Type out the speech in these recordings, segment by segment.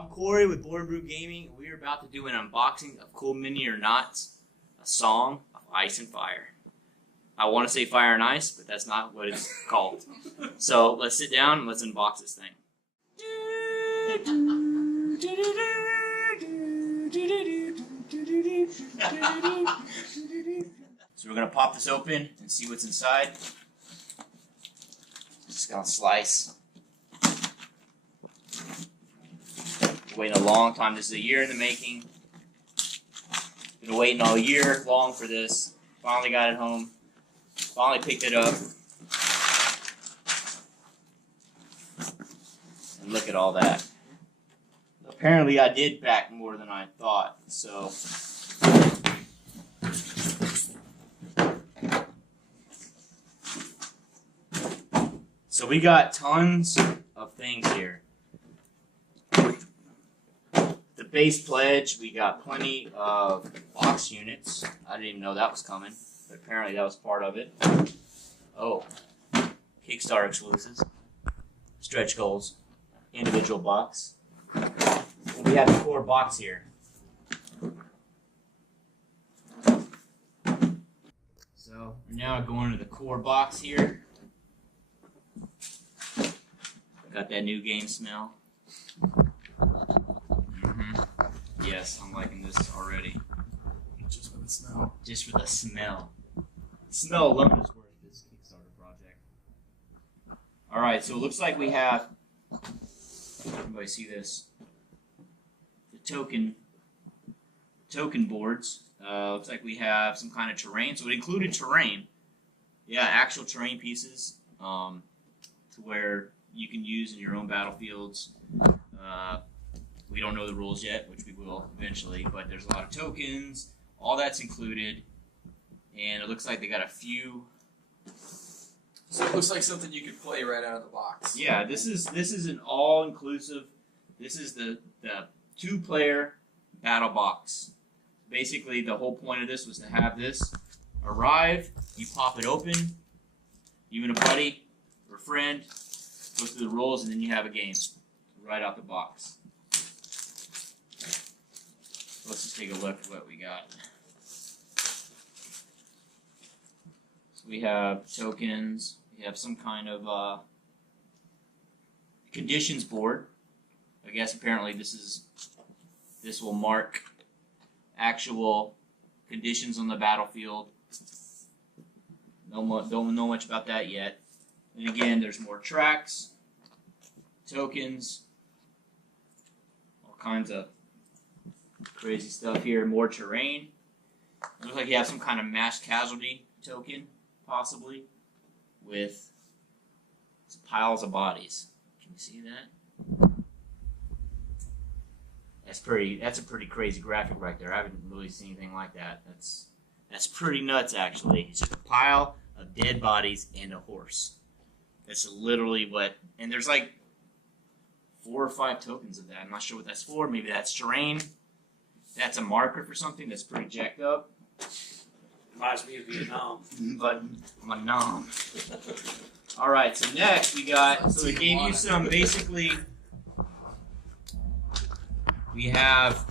I'm Corey with Brew Gaming. We are about to do an unboxing of Cool Mini or Not, a song of Ice and Fire. I want to say Fire and Ice, but that's not what it's called. So let's sit down and let's unbox this thing. So we're going to pop this open and see what's inside. Just going to slice. Waiting a long time. This is a year in the making. Been waiting all year long for this. Finally got it home. Finally picked it up. And look at all that. Apparently I did pack more than I thought. So we got tons of things here. The base pledge, we got plenty of box units. I didn't even know that was coming, but apparently that was part of it. Oh, Kickstarter exclusives, stretch goals, individual box. And we have the core box here. So we're now going to the core box here. Got that new game smell. Yes, I'm liking this already. Just for the smell. Just for the smell. The smell alone is worth this Kickstarter project. Alright, so it looks like we have, everybody see this? The token boards. Looks like we have some kind of terrain. So it included terrain. Yeah, actual terrain pieces to where you can use in your own battlefields. We don't know the rules yet, which we will eventually, but there's a lot of tokens. All that's included, and it looks like they got a few. So it looks like something you could play right out of the box. Yeah, this is an all-inclusive. This is the 2-player battle box. Basically, the whole point of this was to have this arrive. You pop it open. You and a buddy or a friend go through the rules, and then you have a game right out the box. Let's just take a look at what we got. So we have tokens. We have some kind of conditions board. I guess apparently this will mark actual conditions on the battlefield. Don't know much about that yet. And again, there's more tracks, tokens, all kinds of crazy stuff here. More terrain. It looks like you have some kind of mass casualty token, possibly, with some piles of bodies. Can you see that? That's a pretty crazy graphic right there. I haven't really seen anything like that. That's pretty nuts, actually. It's just a pile of dead bodies and a horse. That's literally what. And there's like 4 or 5 tokens of that. I'm not sure what that's for. Maybe that's terrain. That's a marker for something that's pretty jacked up. Reminds me of Vietnam. But Vietnam. Alright, so next we got, so they gave you some, basically, we have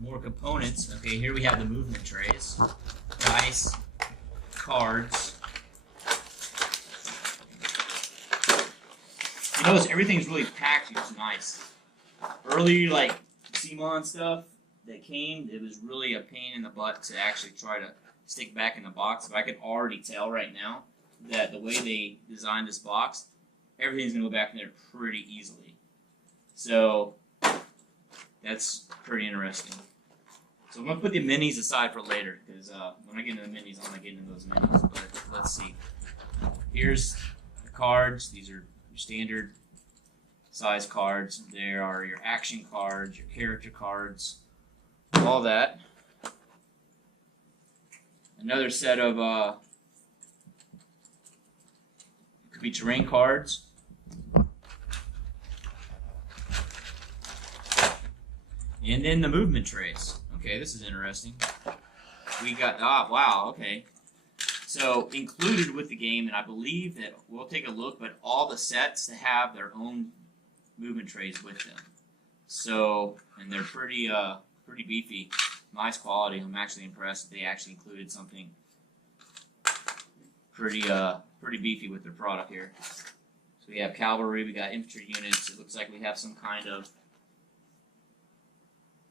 more components. Okay, here we have the movement trays, dice, cards. You notice everything's really packed, which is nice. Early, like, CMON stuff that came, it was really a pain in the butt to actually try to stick back in the box. But I can already tell right now that the way they designed this box, everything's going to go back in there pretty easily. So that's pretty interesting. So I'm going to put the minis aside for later, because when I get into the minis, I'm going to get into those minis. But let's see. Here's the cards. These are your standard size cards. There are your action cards, your character cards, all that. Another set of could be terrain cards. And then the movement trays. Okay, this is interesting. We got, wow, okay. So included with the game, and I believe that we'll take a look, but all the sets to have their own movement trays with them. So, and they're pretty beefy, nice quality. I'm actually impressed that they actually included something pretty beefy with their product here. So we have cavalry, we got infantry units. It looks like we have some kind of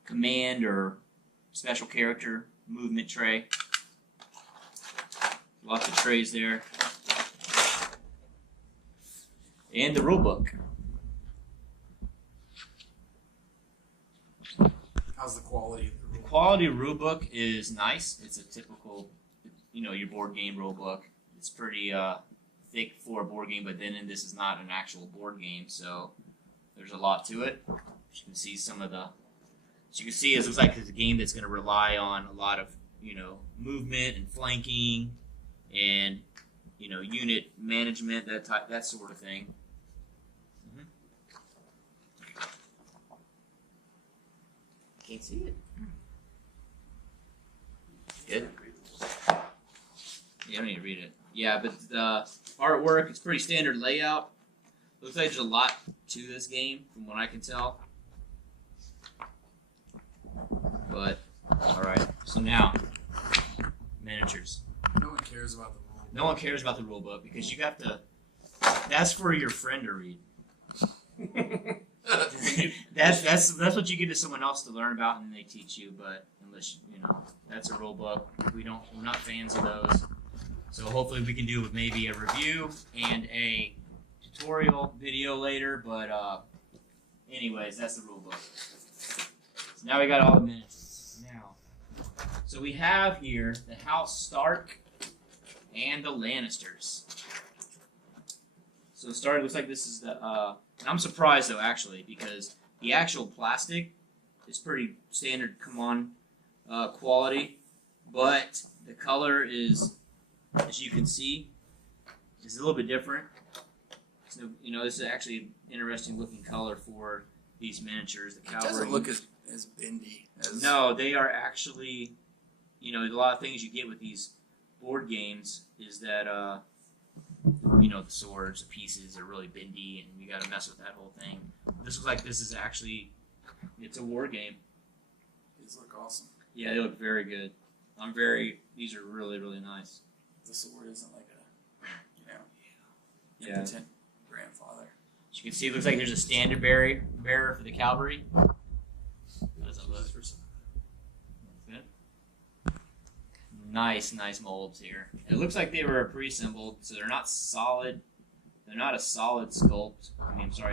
command or special character movement tray. Lots of trays there. And the rule book. How's the quality of the rule? The quality of rule book is nice. It's a typical, your board game rule book. It's pretty thick for a board game, but then this is not an actual board game, so there's a lot to it. You can see some of the. As you can see, it looks like it's a game that's going to rely on a lot of movement and flanking, and unit management, that sort of thing. Can't see it. Good. You don't need to read it. Yeah, but the artwork, it's pretty standard layout. Looks like there's a lot to this game, from what I can tell. But, alright. So now, miniatures. No one cares about the rule. No one cares about the rule book, because you have to... That's for your friend to read. That's what you give to someone else to learn about, and then they teach you. But unless that's a rule book. We're not fans of those. So hopefully we can do maybe a review and a tutorial video later. But anyways, that's the rule book. So now we got all the miniatures. Now, so we have here the House Stark and the Lannisters. So Stark looks like this is the. I'm surprised though, actually, because the actual plastic is pretty standard quality, but the color is, as you can see, is a little bit different. So, this is actually an interesting looking color for these miniatures. The cavalry. It doesn't look as bendy as. No, they are actually, a lot of things you get with these board games is that. The swords, the pieces are really bendy, and you got to mess with that whole thing. This looks like this is actually, it's a war game. These look awesome. Yeah, they look very good. These are really, really nice. The sword isn't like a, Yeah. impotent grandfather. As you can see, it looks like there's a standard bearer for the cavalry. How does it look? Good. Nice molds here. It looks like they were pre-assembled, so they're not solid. They're not a solid sculpt.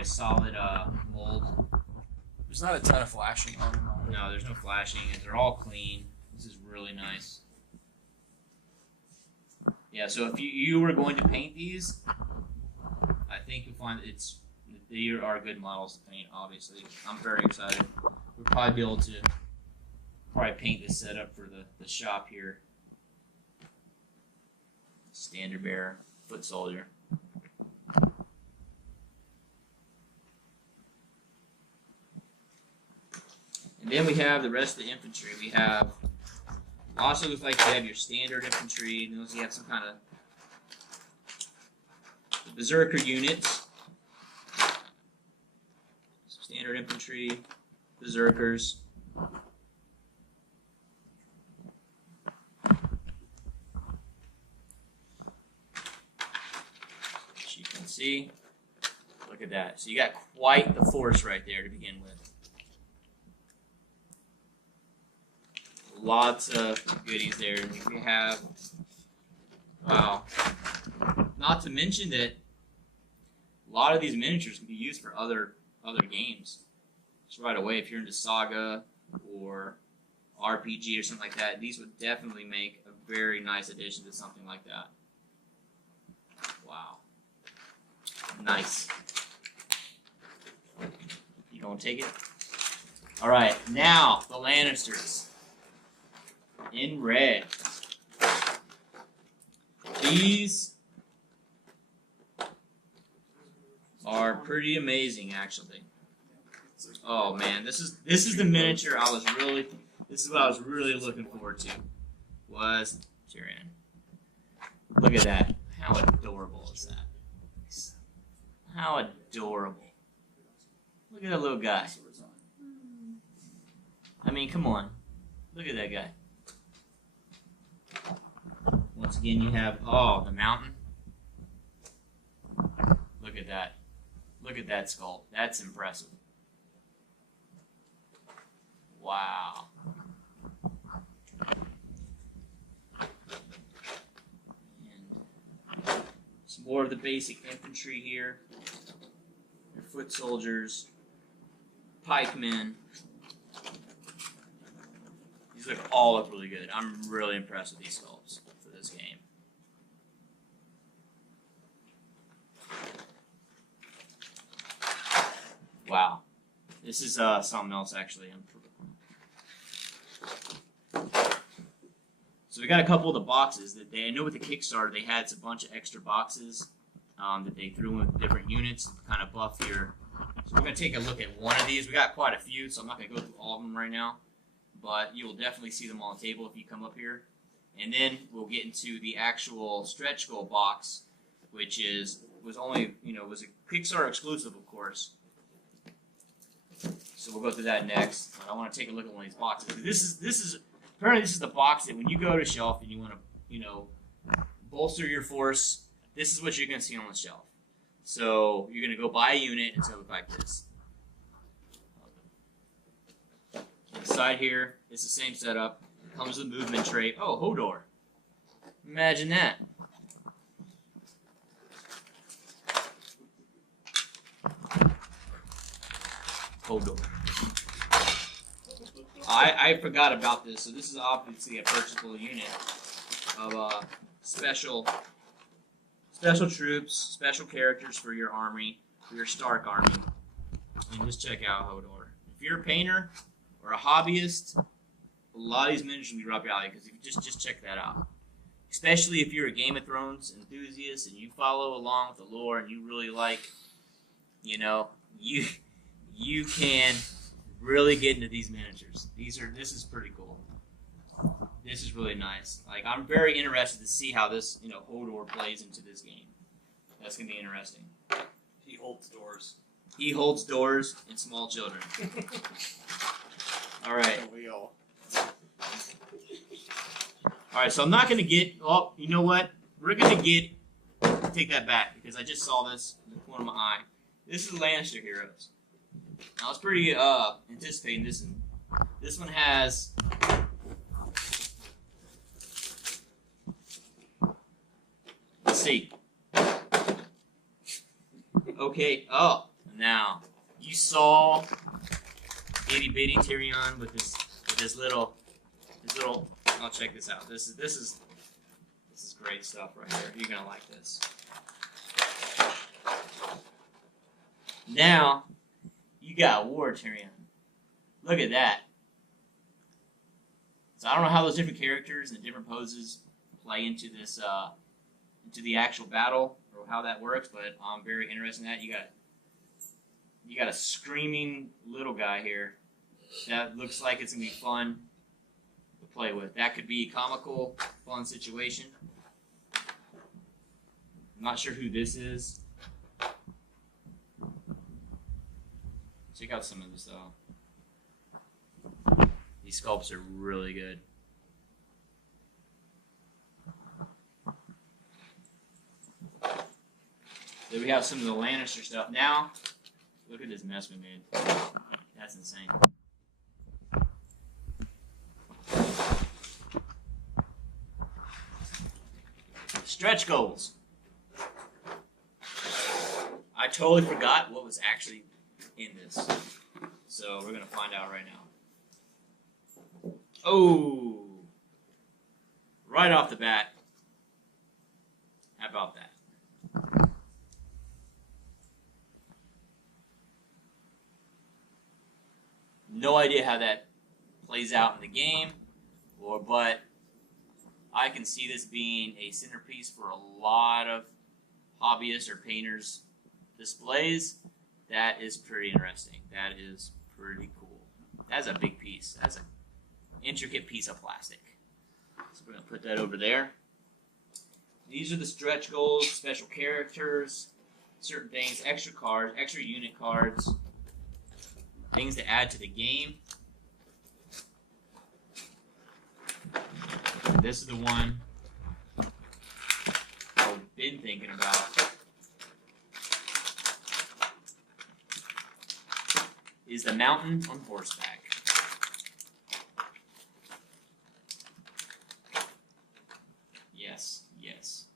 Solid mold. There's not a ton of flashing on them. No, there's no flashing. They're all clean. This is really nice. Yeah, so if you were going to paint these, I think you'll find they are good models to paint, obviously. I'm very excited. We'll probably be able to paint this setup for the shop here. Standard bearer, foot soldier. And then we have the rest of the infantry. We have, also looks like you have your standard infantry, and then you have some kind of berserker units. Standard infantry, berserkers. As you can see, look at that. So you got quite the force right there to begin with. Lots of goodies there. We have, wow. Not to mention that a lot of these miniatures can be used for other games. Just right away, if you're into Saga or RPG or something like that, these would definitely make a very nice addition to something like that. Wow. Nice. You gonna take it? Alright, now the Lannisters. In red. These are pretty amazing, actually. Oh man, this is the miniature this is what I was really looking forward to. Was Tyrion. Look at that. How adorable is that? How adorable. Look at that little guy. I mean, come on. Look at that guy. Once again, you have, the mountain. Look at that. Look at that sculpt. That's impressive. Wow. And some more of the basic infantry here. Your foot soldiers, pikemen. These all look really good. I'm really impressed with these sculpts for this game. Wow. This is something else, actually. So we got a couple of the boxes that I know with the Kickstarter, they had a bunch of extra boxes that they threw in with different units to kind of buff your. So we're going to take a look at one of these. We got quite a few, so I'm not going to go through all of them right now. But you will definitely see them on the table if you come up here. And then we'll get into the actual stretch goal box, which was only, was a Kickstarter exclusive, of course. So we'll go through that next. But I want to take a look at one of these boxes. Apparently this is the box that when you go to shelf and you want to, bolster your force, this is what you're going to see on the shelf. So you're going to go buy a unit and it's going to look like this. Inside here, it's the same setup. Comes with a movement trait. Oh, Hodor. Imagine that. Hodor. I forgot about this, so this is obviously a purchasable unit of special troops, special characters for your army, for your Stark army. And just check out Hodor. If you're a painter or a hobbyist, a lot of these miniatures will be right up your alley, because if you just check that out. Especially if you're a Game of Thrones enthusiast and you follow along with the lore and you really like, you can really get into these miniatures. This is pretty cool. This is really nice. Like, I'm very interested to see how this, Hodor plays into this game. That's gonna be interesting. He holds doors. He holds doors and small children. All right. All right. So I'm not gonna get. Oh, you know what? We're gonna take that back because I just saw this in the corner of my eye. This is Lannister Heroes. I was pretty anticipating this one. This one has. Let's see. Okay. Oh, now you saw itty bitty Tyrion with his little. Oh, check this out. This is great stuff right here. You're gonna like this. Now you got War Tyrion. Look at that. So I don't know how those different characters and the different poses play into this into the actual battle or how that works, but I'm very interested in that. You got a screaming little guy here that looks like it's gonna be fun to play with. That could be a comical, fun situation. I'm not sure who this is. Check out some of this though. These sculpts are really good. Then we have some of the Lannister stuff. Now, look at this mess we made. That's insane. Stretch goals. I totally forgot what was actually in this. So we're going to find out right now. Oh! Right off the bat. How about that? No idea how that plays out in the game, but I can see this being a centerpiece for a lot of hobbyists or painters displays. That is pretty interesting. That is pretty cool. That's a big piece. That's an intricate piece of plastic. So we're going to put that over there. These are the stretch goals, special characters, certain things, extra cards, extra unit cards, things to add to the game. this is the one I've been thinking about. Is the Mountain on Horseback. Yes, yes.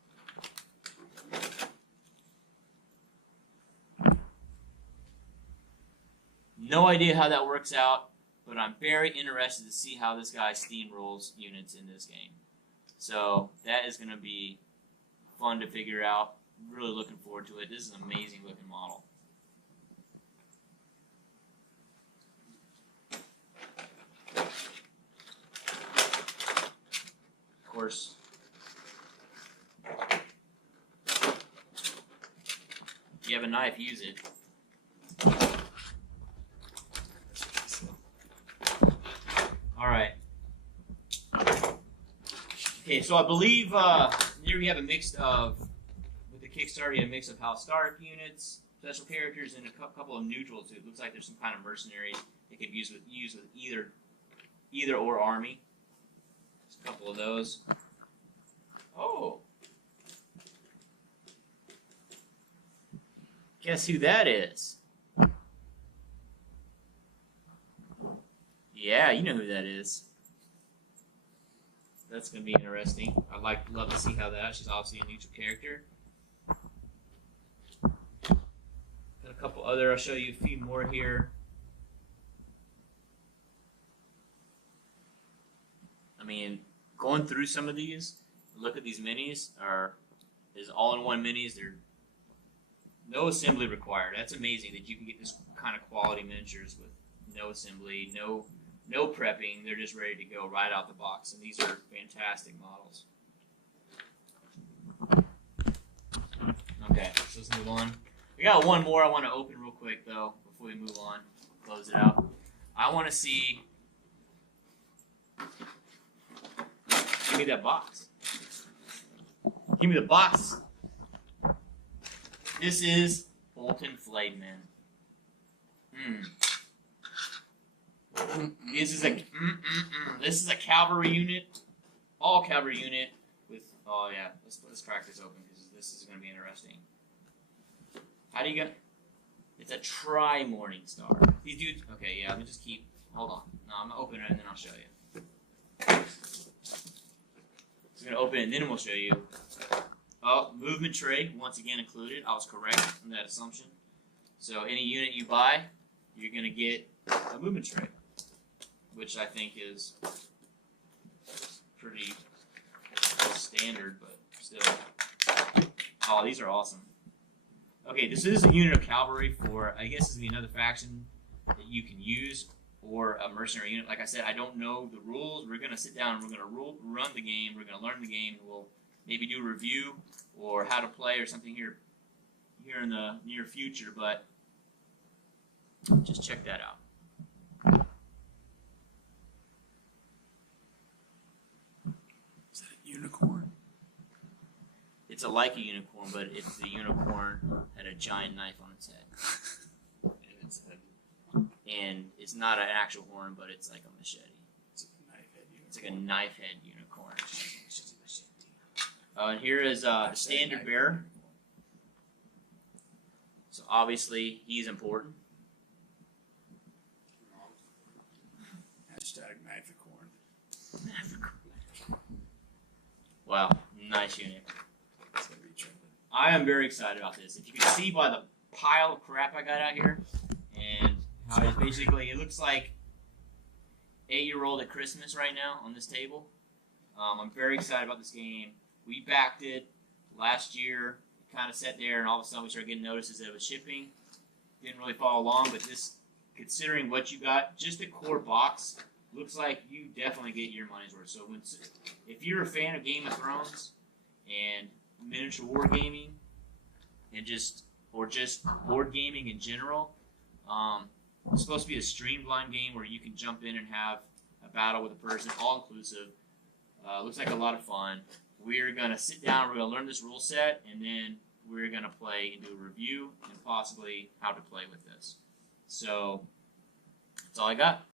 No idea how that works out, but I'm very interested to see how this guy steamrolls units in this game. So that is going to be fun to figure out. Really looking forward to it. This is an amazing looking model. Of course, if you have a knife, use it. All right. Okay, so I believe here we have a mix of, with the Kickstarter, you have a mix of House Stark units, special characters, and a couple of neutrals. It looks like there's some kind of mercenaries they could use with either or army. There's a couple of those. Oh. Guess who that is? Yeah, you know who that is. That's going to be interesting. I'd love to see how that. She's obviously a neutral character. And a couple other. I'll show you a few more here. I mean, going through some of these, look at these minis. Is all-in-one minis. They're no assembly required. That's amazing that you can get this kind of quality miniatures with no assembly, no prepping. They're just ready to go right out the box, and these are fantastic models. Okay, so let's move on. We got one more I want to open real quick though before we move on. Close it out. I want to see. Give me that box. Give me the box. This is Bolton Flademan. This is a cavalry unit, all cavalry unit with. Oh yeah, let's crack this open because this is going to be interesting. How do you get? It's a Morning Star. These dudes. Okay, yeah. Let me just keep. Hold on. No, I'm gonna open it and then I'll show you. So I'm gonna open it and then we'll show you. Oh, movement tray once again included. I was correct in that assumption. So any unit you buy, you're gonna get a movement tray, which I think is pretty standard, but still. Oh, these are awesome. Okay, this is a unit of cavalry for, I guess, this is another faction that you can use, or a mercenary unit. Like I said, I don't know the rules. We're going to sit down and we're going to run the game. We're going to learn the game. And we'll maybe do a review or how to play or something here in the near future, but just check that out. Is that a unicorn? It's like a unicorn, but it's the unicorn had a giant knife on its head. And it's not an actual horn, but it's like a machete. It's like a knife head unicorn. It's like a knife head unicorn. And here is the standard bearer. So obviously he's important. Hashtag Knife-a-corn. Wow, nice unit. I am very excited about this. If you can see by the pile of crap I got out here, and how it's basically, it looks like 8-year-old at Christmas right now on this table. I'm very excited about this game. We backed it last year, kind of sat there, and all of a sudden we started getting notices that it was shipping. Didn't really follow along, but this, considering what you got, just a core box, looks like you definitely get your money's worth. So if you're a fan of Game of Thrones and miniature wargaming, and just board gaming in general, it's supposed to be a streamlined game where you can jump in and have a battle with a person, all inclusive. Looks like a lot of fun. We're gonna sit down, we're gonna learn this rule set, and then we're gonna play and do a review and possibly how to play with this. So that's all I got.